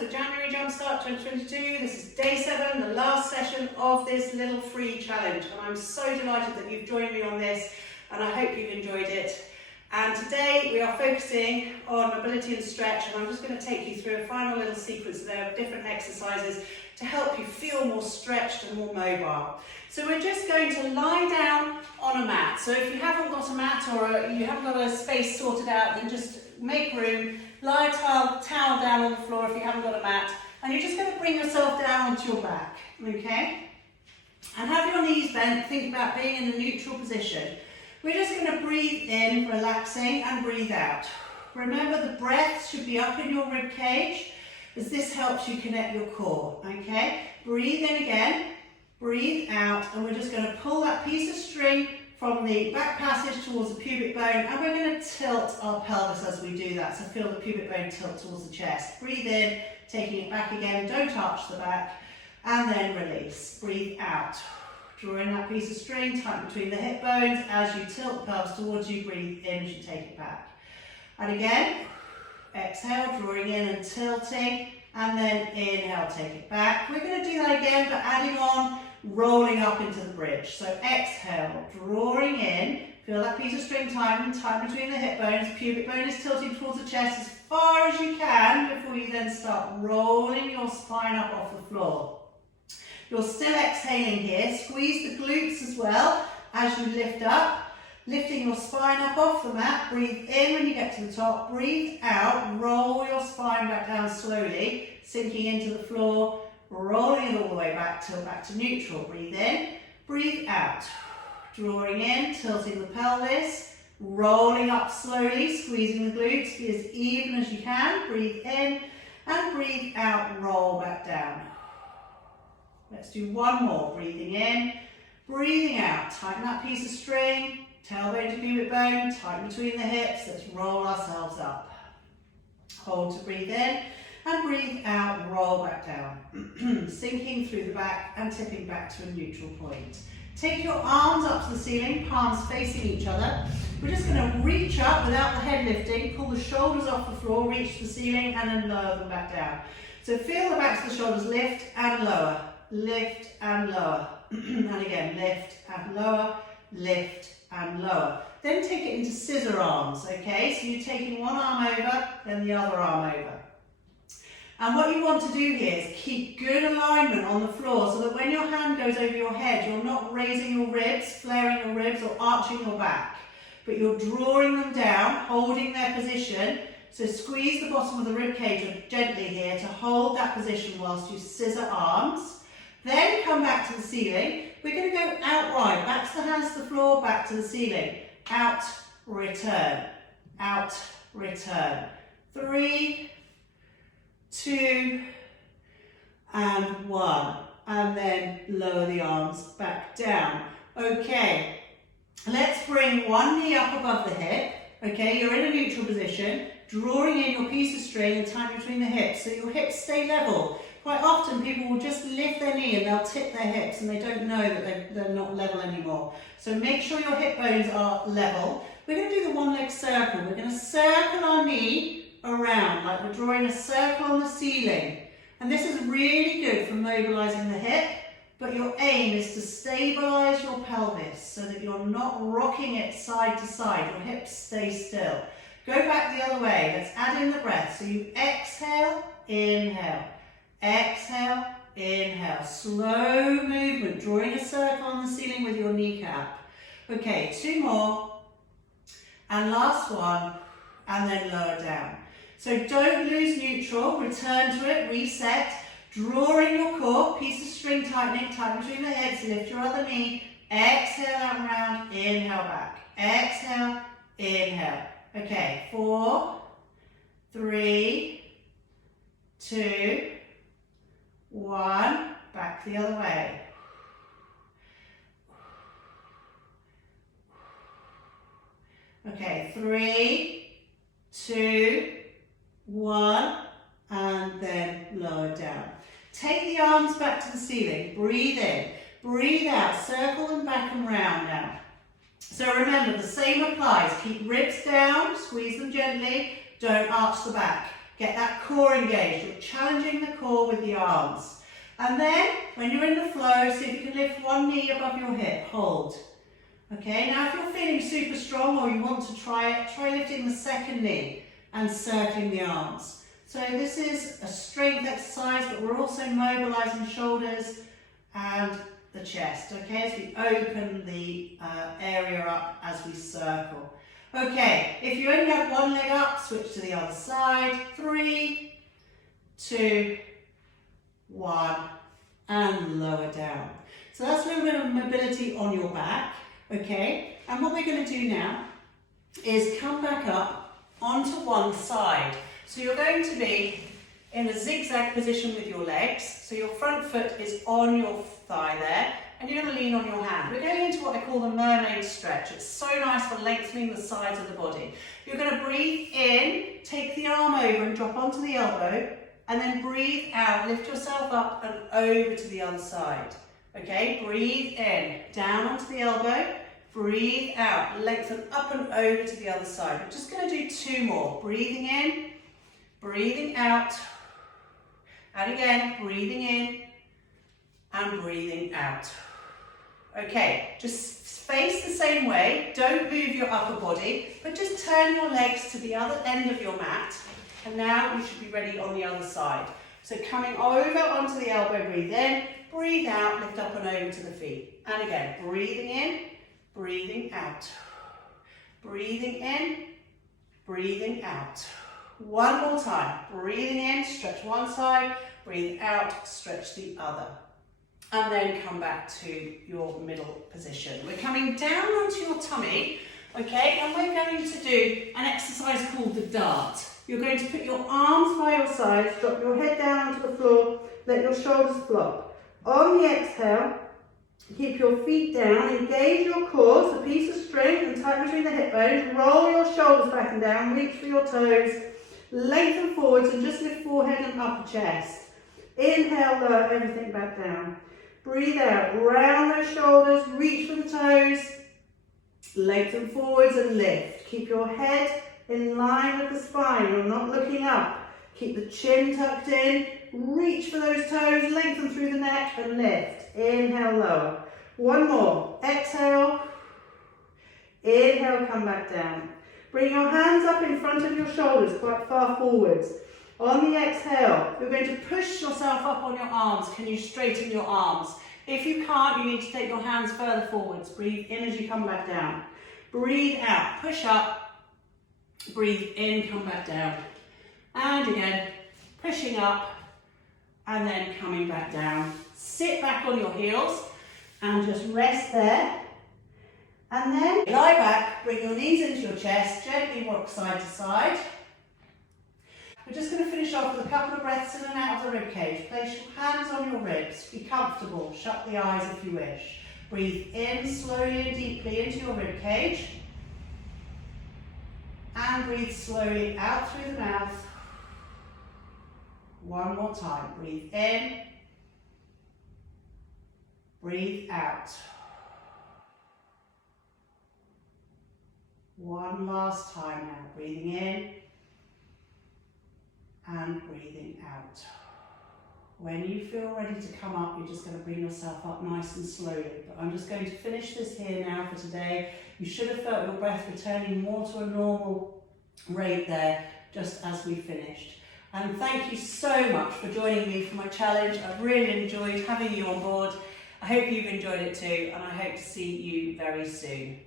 to January Jumpstart 2022. This is day 7, the last session of this little free challenge. And I'm so delighted that you've joined me on this, and I hope you've enjoyed it. And today we are focusing on mobility and stretch, and I'm just going to take you through a final little sequence there of different exercises to help you feel more stretched and more mobile. So we're just going to lie down on a mat. So if you haven't got a mat or you haven't got a space sorted out, then just make room, lie a towel down on the floor if you haven't got a mat, and you're just going to bring yourself down onto your back, okay? And have your knees bent, think about being in a neutral position. We're just going to breathe in, relaxing, and breathe out. Remember, the breath should be up in your rib cage, as this helps you connect your core, okay? Breathe in again, breathe out, and we're just going to pull that piece of string from the back passage towards the pubic bone, and we're going to tilt our pelvis as we do that, so feel the pubic bone tilt towards the chest. Breathe in, taking it back again, don't arch the back, and then release. Breathe out. Drawing that piece of string tight between the hip bones as you tilt the pelvis towards you, breathe in as you take it back. And again, exhale, drawing in and tilting, and then inhale, take it back. We're going to do that again, but adding on, rolling up into the bridge. So exhale, drawing in, feel that piece of string tighten between the hip bones, pubic bone is tilting towards the chest as far as you can before you then start rolling your spine up off the floor. You're still exhaling here, squeeze the glutes as well as you lift up, lifting your spine up off the mat. Breathe in when you get to the top, breathe out, roll your spine back down slowly, sinking into the floor, rolling it all the way back till back to neutral. Breathe in, breathe out, drawing in, tilting the pelvis, rolling up slowly, squeezing the glutes, be as even as you can. Breathe in and breathe out, roll back down. Let's do one more. Breathing in, breathing out. Tighten that piece of string, tailbone to pubic bone, tighten between the hips. Let's roll ourselves up. Hold to breathe in and breathe out, roll back down. Sinking through the back and tipping back to a neutral point. Take your arms up to the ceiling, palms facing each other. We're just going to reach up without the head lifting, pull the shoulders off the floor, reach the ceiling, and then lower them back down. So feel the backs of the shoulders lift and lower. Lift and lower, and again, lift and lower, lift and lower. Then take it into scissor arms, okay? So you're taking one arm over, then the other arm over. And what you want to do here is keep good alignment on the floor so that when your hand goes over your head, you're not raising your ribs, flaring your ribs, or arching your back, but you're drawing them down, holding their position. So squeeze the bottom of the rib cage gently here to hold that position whilst you scissor arms. Then come back to the ceiling. We're going to go out wide, back to the hands to the floor, back to the ceiling. Out, return, out, return. 3, 2, and 1. And then lower the arms back down. Okay, let's bring one knee up above the hip. Okay, you're in a neutral position, drawing in your piece of string and tighten between the hips so your hips stay level. Quite often people will just lift their knee and they'll tip their hips and they don't know that they're not level anymore. So make sure your hip bones are level. We're going to do the one leg circle. We're going to circle our knee around like we're drawing a circle on the ceiling. And this is really good for mobilizing the hip, but your aim is to stabilize your pelvis so that you're not rocking it side to side. Your hips stay still. Go back the other way. Let's add in the breath. So you exhale, inhale. Exhale, inhale. Slow movement, drawing a circle on the ceiling with your kneecap. Okay, 2 more. And last one, and then lower down. So don't lose neutral, return to it, reset. Drawing your core, piece of string tightening, tighten between the hips, lift your other knee. Exhale out and round, inhale back. Exhale, inhale. Okay, 4, 3, 2, 1, back the other way. Okay, 3, 2, 1, and then lower down. Take the arms back to the ceiling, breathe in, breathe out, circle them back and round now. So remember, the same applies, keep ribs down, squeeze them gently, don't arch the back. Get that core engaged. You're challenging the core with the arms. And then, when you're in the flow, see if you can lift one knee above your hip. Hold. Okay, now if you're feeling super strong or you want to try it, try lifting the second knee and circling the arms. So this is a strength exercise, but we're also mobilizing shoulders and the chest, okay, as we open the area up as we circle. Okay, if you only have one leg up, switch to the other side. 3, 2, 1, and lower down. So that's a little bit of mobility on your back, okay? And what we're going to do now is come back up onto one side. So you're going to be in a zigzag position with your legs. So your front foot is on your thigh there, and you're going to lean on your hand. We're going into what I call the mermaid stretch. It's so nice for lengthening the sides of the body. You're going to breathe in, take the arm over and drop onto the elbow, and then breathe out, lift yourself up and over to the other side. Okay, breathe in, down onto the elbow, breathe out, lengthen up and over to the other side. We're just going to do 2 more. Breathing in, breathing out, and again, breathing in and breathing out. Okay, just face the same way, don't move your upper body, but just turn your legs to the other end of your mat, and now you should be ready on the other side. So coming over onto the elbow, breathe in, breathe out, lift up and over to the feet. And again, breathing in, breathing out. Breathing in, breathing out. One more time, breathing in, stretch one side, breathe out, stretch the other. And then come back to your middle position. We're coming down onto your tummy, okay, and we're going to do an exercise called the dart. You're going to put your arms by your sides, drop your head down onto the floor, let your shoulders flop. On the exhale, keep your feet down, engage your core, a piece of strength and tight between the hip bones, roll your shoulders back and down, reach for your toes, lengthen forwards and just lift forehead and upper chest. Inhale, lower everything back down. Breathe out, round those shoulders, reach for the toes, lengthen forwards and lift. Keep your head in line with the spine, you're not looking up. Keep the chin tucked in, reach for those toes, lengthen through the neck and lift. Inhale, lower. One more, exhale, inhale, come back down. Bring your hands up in front of your shoulders, quite far forwards. On the exhale, you're going to push yourself up on your arms. Can you straighten your arms? If you can't, you need to take your hands further forwards. Breathe in as you come back down. Breathe out, push up. Breathe in, come back down. And again, pushing up and then coming back down. Sit back on your heels and just rest there. And then lie back, bring your knees into your chest, gently rock side to side. We're just going to finish off with a couple of breaths in and out of the rib cage. Place your hands on your ribs. Be comfortable. Shut the eyes if you wish. Breathe in slowly and deeply into your rib cage. And breathe slowly out through the mouth. One more time. Breathe in. Breathe out. One last time now. Breathing in. And breathing out. When you feel ready to come up, you're just going to bring yourself up nice and slowly. But I'm just going to finish this here now for today. You should have felt your breath returning more to a normal rate there, just as we finished. And thank you so much for joining me for my challenge. I've really enjoyed having you on board. I hope you've enjoyed it too, and I hope to see you very soon.